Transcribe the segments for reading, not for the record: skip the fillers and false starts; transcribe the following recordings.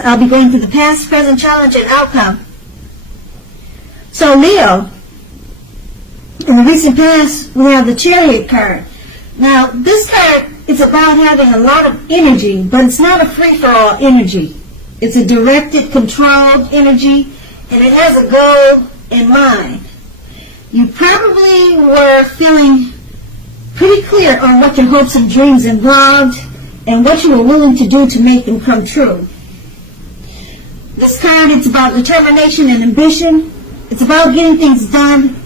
I'll be going through the past, present, challenge, and outcome. So Leo, in the recent past, we have the Chariot card. Now, this card is about having a lot of energy, but it's not a free-for-all energy. It's a directed, controlled energy, and it has a goal in mind. You probably were feeling pretty clear on what your hopes and dreams involved and what you were willing to do to make them come true. This card, it's about determination and ambition. It's about getting things done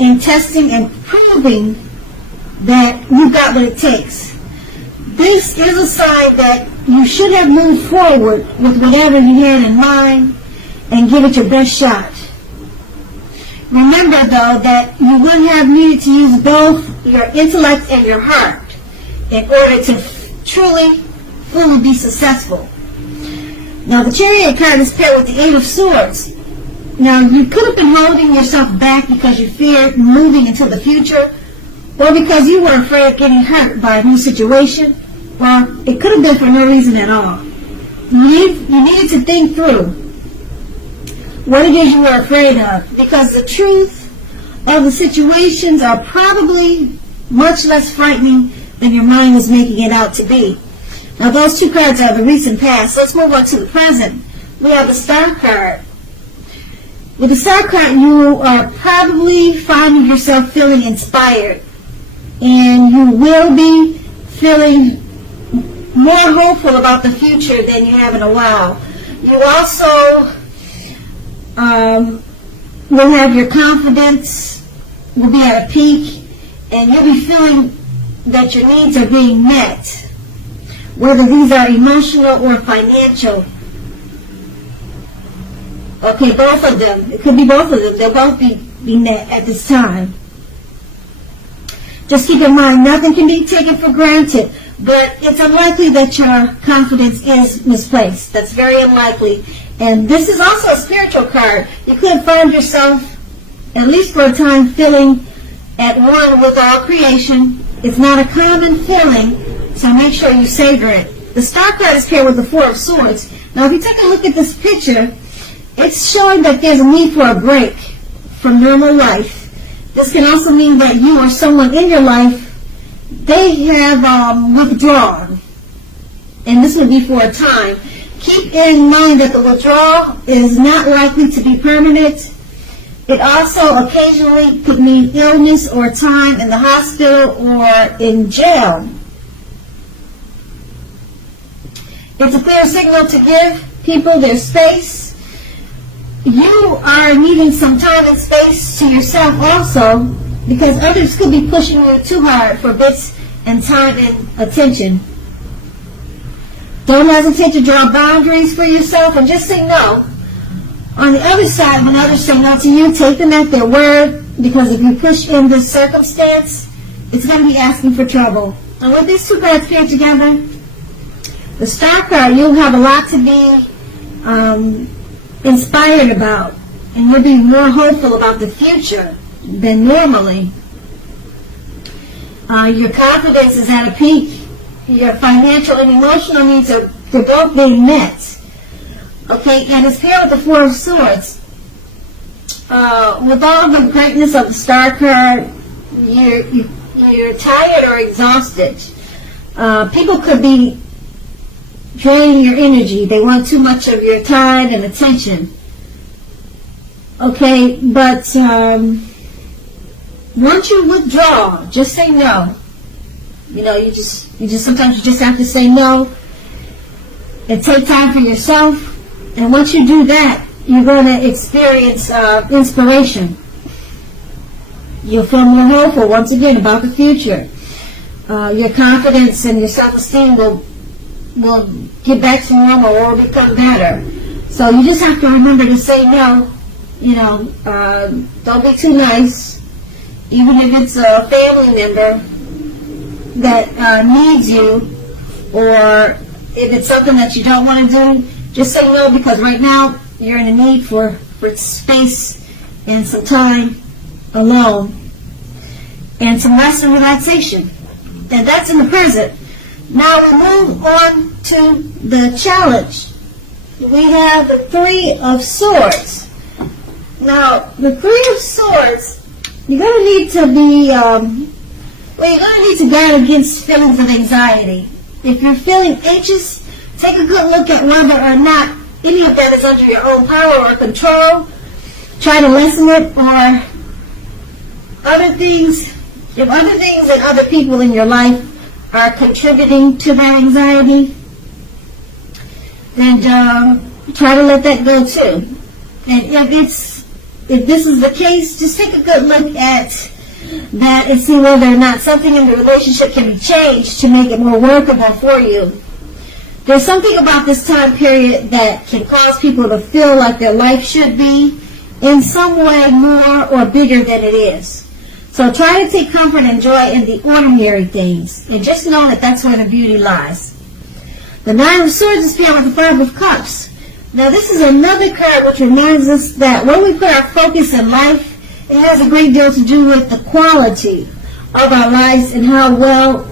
and testing and proving that you've got what it takes. This is a sign that you should have moved forward with whatever you had in mind and give it your best shot. Remember, though, that you would have needed to use both your intellect and your heart in order to truly, fully be successful. Now, the Chariot card is paired with the Eight of Swords. Now, you could have been holding yourself back because you feared moving into the future, or because you were afraid of getting hurt by a new situation, or it could have been for no reason at all. You needed to think through what it is you were afraid of, because the truth of the situations are probably much less frightening than your mind was making it out to be. Now, those two cards are the recent past. Let's move on to the present. We have the Star card. With the Star card, you are probably finding yourself feeling inspired, and you will be feeling more hopeful about the future than you have in a while. You also will have your confidence will be at a peak, and you'll be feeling that your needs are being met, whether these are emotional or financial. Okay, both of them. It could be both of them. They'll both be met at this time. Just keep in mind, nothing can be taken for granted, but it's unlikely that your confidence is misplaced. That's very unlikely. And this is also a spiritual card. You could find yourself, at least for a time, feeling at one with all creation. It's not a common feeling, so make sure you savor it. The Star card is paired with the Four of Swords. Now, if you take a look at this picture, it's showing that there's a need for a break from normal life. This can also mean that you or someone in your life, they have withdrawn. And this would be for a time. Keep in mind that the withdrawal is not likely to be permanent. It also occasionally could mean illness or time in the hospital or in jail. It's a clear signal to give people their space. You are needing some time and space to yourself also, because others could be pushing you too hard for bits and time and attention. Don't hesitate to draw boundaries for yourself and just say no. On the other side, when others say no to you, take them at their word, because if you push in this circumstance, it's going to be asking for trouble. And with these two cards paired together, the Star card, you'll have a lot to be inspired about, and you'll be more hopeful about the future than normally. Your confidence is at a peak. Your financial and emotional needs are both being met. Okay, and it's paired with the Four of Swords. With all the greatness of the Star card, you're tired or exhausted. People could be draining your energy. They want too much of your time and attention. Okay, but once you withdraw, just say no. You know, you just sometimes you just have to say no and take time for yourself. And once you do that, you're going to experience inspiration. You'll feel more hopeful once again about the future. Your confidence and your self-esteem will get back to normal or become better. So you just have to remember to say no. You know, don't be too nice, even if it's a family member that needs you, or if it's something that you don't want to do. Just say no, because right now you're in a need for space and some time alone and some rest and relaxation. And that's in the present. Now we move on to the challenge. we have the Three of Swords. Now, the Three of Swords, you're going to need to be, you're going to need to guard against feelings of anxiety. If you're feeling anxious, take a good look at whether or not any of that is under your own power or control. Try to lessen it, or other things, if other things and other people in your life are contributing to that anxiety, then try to let that go too. And if this is the case, just take a good look at that and see whether or not something in the relationship can be changed to make it more workable for you. There's something about this time period that can cause people to feel like their life should be in some way more or bigger than it is. So try to take comfort and joy in the ordinary things, and just know that that's where the beauty lies. The Nine of Swords is paired with the Five of Cups. Now this is another card which reminds us that when we put our focus in life, it has a great deal to do with the quality of our lives and how well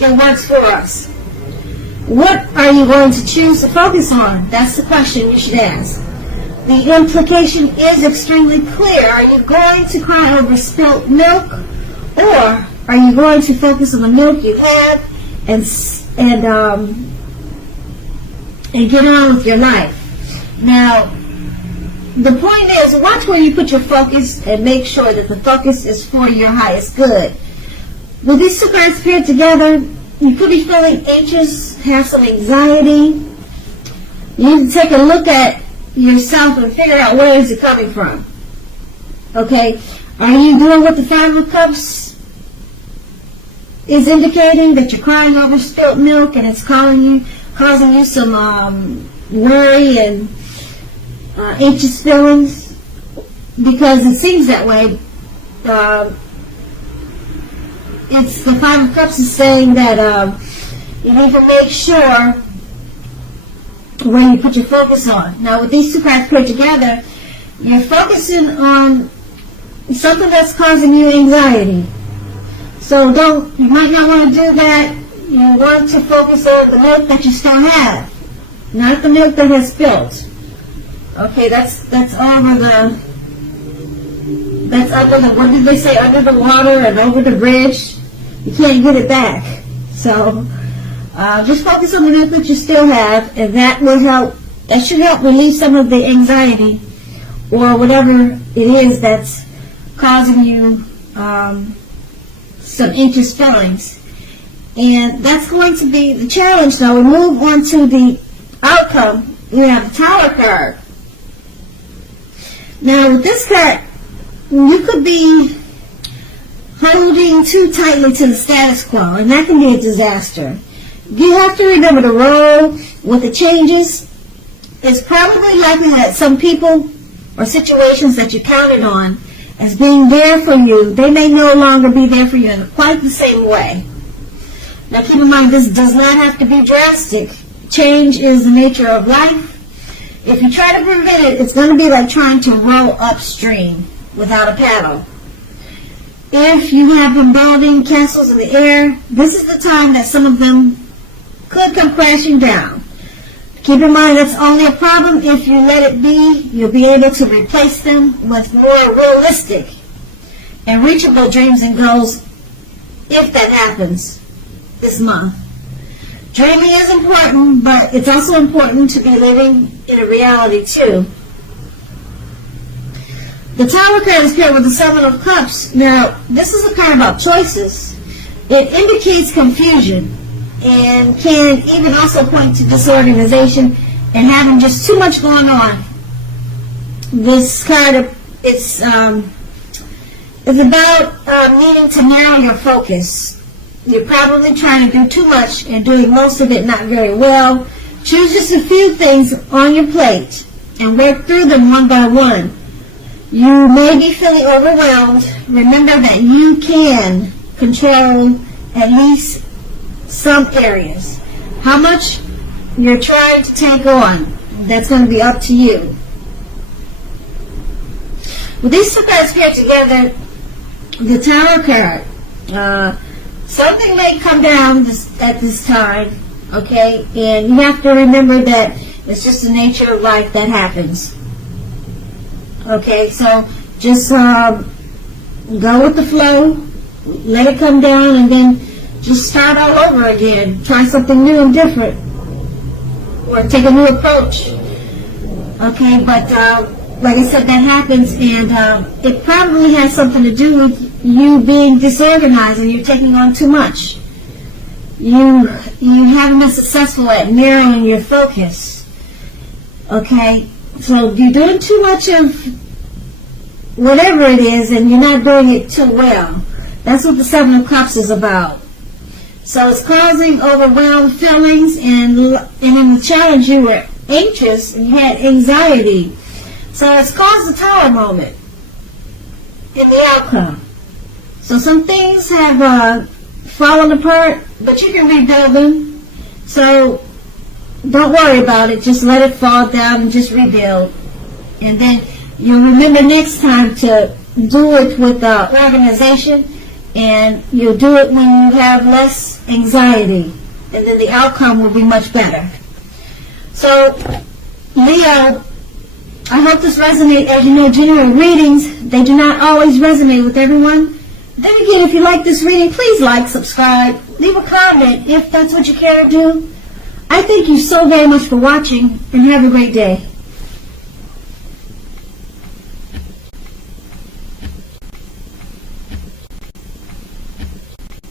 it works for us. What are you going to choose to focus on? That's the question you should ask. The implication is extremely clear. Are you going to cry over spilt milk, or are you going to focus on the milk you have and get on with your life? Now, the point is, watch where you put your focus and make sure that the focus is for your highest good. With these two cards paired together, you could be feeling anxious, have some anxiety. You need to take a look at yourself and figure out where is it coming from. Okay? Are you doing what the Five of Cups is indicating, that you're crying over spilt milk and it's causing you some worry and anxious feelings? Because it seems that way. It's the Five of Cups is saying that you need to make sure where you put your focus on. Now, with these two cards put together, you're focusing on something that's causing you anxiety. So you might not want to do that. You want to focus on the milk that you still have, not the milk that has spilled. Okay, that's under the, what did they say, under the water and over the bridge. You can't get it back. So just focus on the milk that you still have, and that will help. That should help relieve some of the anxiety or whatever it is that's causing you some anxious feelings. And that's going to be the challenge. Now we move on to the outcome. We have the Tower card. Now with this card, you could be holding too tightly to the status quo, and that can be a disaster. You have to remember to roll with the changes. It's probably likely that some people or situations that you counted on as being there for you, they may no longer be there for you in quite the same way. Now keep in mind, this does not have to be drastic. Change is the nature of life. If you try to prevent it, it's going to be like trying to row upstream without a paddle. If you have been building castles in the air, this is the time that some of them could come crashing down. Keep in mind, that's only a problem if you let it be. You'll be able to replace them with more realistic and reachable dreams and goals if that happens this month. Dreaming is important, but it's also important to be living in a reality too. The Tower card is paired with the Seven of Cups. Now, this is a card about choices. It indicates confusion and can even also point to disorganization and having just too much going on. This card is about needing to narrow your focus. You're probably trying to do too much and doing most of it not very well. Choose just a few things on your plate and work through them one by one. You may be feeling overwhelmed. Remember that you can control at least some areas. How much you're trying to take on, that's going to be up to you. With these two cards paired together, the Tower card, something may come down at this time, okay? And you have to remember that It's just the nature of life that happens. Okay, so just go with the flow, let it come down, and then just start all over again. Try something new and different, or take a new approach. Okay, but like I said, that happens, and it probably has something to do with you being disorganized and you're taking on too much. You haven't been successful at narrowing your focus. Okay, so you're doing too much of whatever it is, and you're not doing it too well. That's what the Seven of Cups is about. So it's causing overwhelmed feelings, and in the challenge you were anxious and you had anxiety. So it's caused a tower moment in the outcome. So some things have fallen apart, but you can rebuild them. So don't worry about it. Just let it fall down and just rebuild. And then you'll remember next time to do it with organization, and you'll do it when you have less anxiety, and then the outcome will be much better. So, Leo, I hope this resonates. As you know, general readings, they do not always resonate with everyone. Then again, if you like this reading, please like, subscribe, leave a comment if that's what you care to do. I thank you so very much for watching, and have a great day.